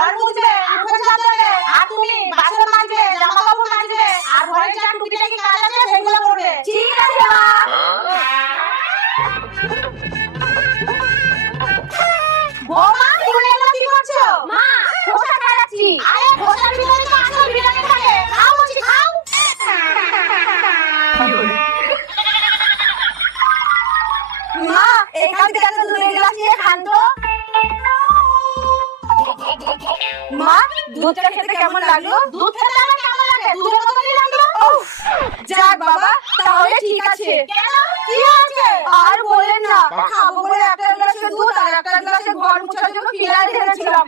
ঘর মুছবে, উঠোন ঝাড়বে, আর তুমি বাসন মাজবে, জামা কাপড় মাজবে, আর ঘরে যা টুকিটাকি কাজ আছে সেগুলো করবে। ঠিক আছে মা। বৌমা, তুমি এগুলো কি করছো? মা, খোসা ছাড়াচ্ছি। আরে খোসার ভিতরে তো আসল ভিটামিন থাকে। খাও বলছি, খাও। মা, এখান থেকে একটা দুধের গ্লাস নিয়ে খান তো। মা, দুধটা খেতে কেমন লাগলো? দুধ খেতে আমার কেমন লাগে? দুধের মতনই লাগলো। উফ, যাক বাবা, তাহলে ঠিক আছে। কেন? কি আছে? আর বলেন না, খাবো বলে একটা গ্লাসে দুধ আর একটা গ্লাসে ঘর মুছার জন্য ফিনাইল ঢেলেছিলাম।